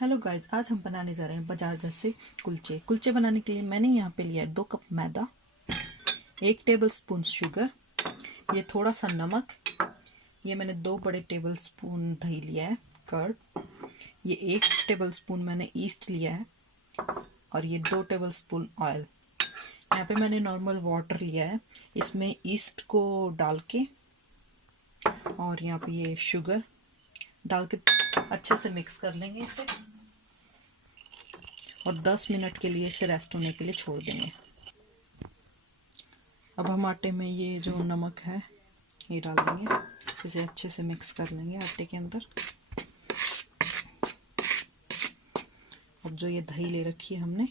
Hello guys, आज हम बनाने जा रहे हैं बाजार जैसे कुलचे बनाने के लिए मैंने यहाँ पे लिया है 2 कप मैदा, 1 टेबलस्पून शुगर, ये थोड़ा सा नमक, ये मैंने 2 बड़े टेबलस्पून दही लिया है कर्ड, ये 1 टेबलस्पून मैंने ईस्ट लिया है और ये 2 टेबलस्पून ऑयल। यहाँ पे मैंने नॉर्मल वाटर लिया है, इसमें ईस्ट को डाल के और यहाँ पे ये शुगर डाल के अच्छे से मिक्स कर लेंगे इसे और 10 मिनट के लिए इसे रेस्ट होने के लिए छोड़ देंगे। अब हम आटे में ये जो नमक है ये डाल देंगे, इसे अच्छे से मिक्स कर लेंगे आटे के अंदर। अब जो ये दही ले रखी है हमने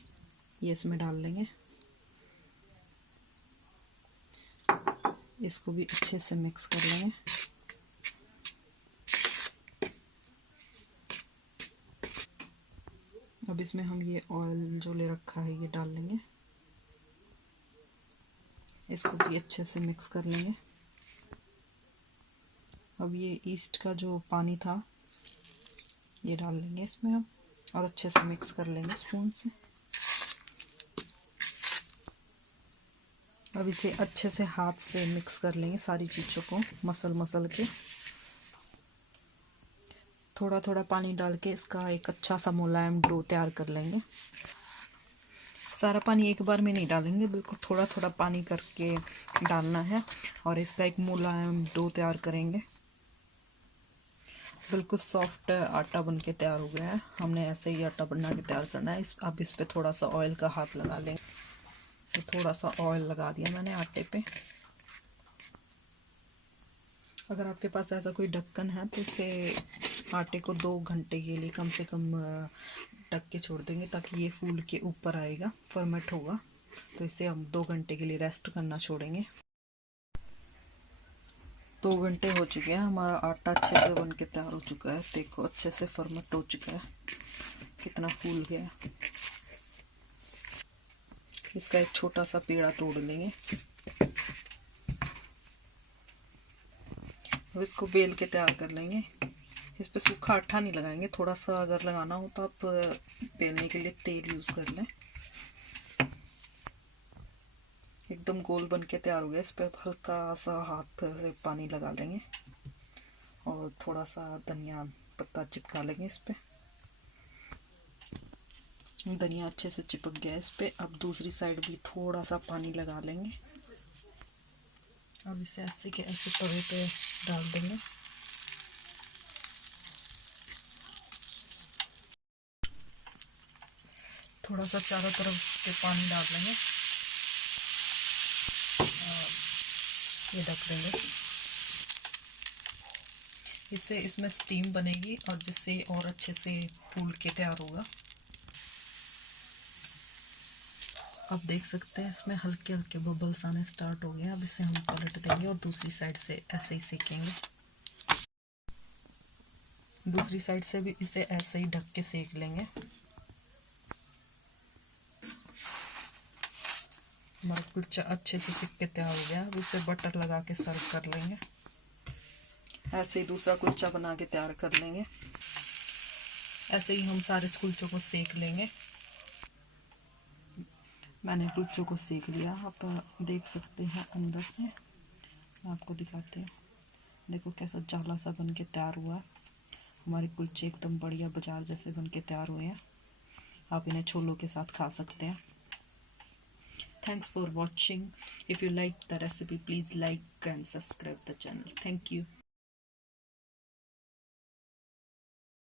ये इसमें डाल लेंगे, इसको भी अच्छे से मिक्स कर लेंगे। अब इसमें हम ये ऑयल जो ले रखा है ये डाल लेंगे, इसको भी अच्छे से मिक्स कर लेंगे। अब ये ईस्ट का जो पानी था ये डाल लेंगे इसमें हम और अच्छे से मिक्स कर लेंगे स्पून से। अब इसे अच्छे से हाथ से मिक्स कर लेंगे सारी चीज़ों को मसल के। थोड़ा थोड़ा पानी डाल के इसका एक अच्छा सा मुलायम डो तैयार कर लेंगे। सारा पानी एक बार में नहीं डालेंगे, बिल्कुल थोड़ा थोड़ा पानी करके डालना है और इसका एक मुलायम डो तैयार करेंगे। बिल्कुल सॉफ्ट आटा बन के तैयार हो गया है, हमने ऐसे ही आटा बना के तैयार करना है। अब इस पे थोड़ा सा ऑयल का हाथ लगा लेंगे, तो थोड़ा सा ऑयल लगा दिया मैंने आटे पे। अगर आपके पास ऐसा कोई ढक्कन है तो इसे आटे को 2 घंटे के लिए कम से कम ढक के छोड़ देंगे ताकि ये फूल के ऊपर आएगा, फर्मेंट होगा। तो इसे हम 2 घंटे के लिए रेस्ट करना छोड़ेंगे। 2 घंटे हो चुके हैं, हमारा आटा अच्छे से बन के तैयार हो चुका है। देखो अच्छे से फर्मेंट हो चुका है, कितना फूल गया है। इसका एक छोटा सा पेड़ा तोड़ लेंगे। अब इसको बेल के तैयार कर लेंगे। इस पे सूखा आटा नहीं लगाएंगे, थोड़ा सा अगर लगाना हो तो आप बेलने के लिए तेल यूज़ कर लें। एकदम गोल बन के तैयार हो गया। इस पे हल्का सा हाथ से पानी लगा लेंगे और थोड़ा सा धनिया पत्ता चिपका लेंगे इस पे। धनिया अच्छे से चिपक गया इस पे। अब दूसरी साइड भी थोड़ा सा पानी लगा लेंगे। अब इसे ऐसे के ऐसे तवे पे डाल देंगे। थोड़ा सा चारों तरफ से पानी डाल लेंगे और ये ढक देंगे। इससे इसमें स्टीम बनेगी और जिससे और अच्छे से फूल के तैयार होगा। आप देख सकते हैं इसमें हल्के हल्के बबल्स आने स्टार्ट हो गए हैं। अब इसे हम पलट देंगे और दूसरी साइड से ऐसे ही सेकेंगे। दूसरी साइड से भी इसे ऐसे ही ढक के सेक लेंगे। हमारा कुलचा अच्छे से सिक के तैयार हो गया। अब इसे बटर लगा के सर्व कर लेंगे। ऐसे ही दूसरा कुलचा बना के तैयार कर लेंगे। ऐसे ही हम सारे कुलचों को सेक लेंगे। मैंने कुलचों को सेक लिया, आप देख सकते हैं अंदर से। मैं आपको दिखाती हूँ, देखो कैसा जाला सा बन के तैयार हुआ है। हमारे कुलचे एकदम बढ़िया बाजार जैसे बन के तैयार हुए हैं। आप इन्हें छोलों के साथ खा सकते हैं। Thanks for watching. If you like the recipe, please like and subscribe the channel. Thank you.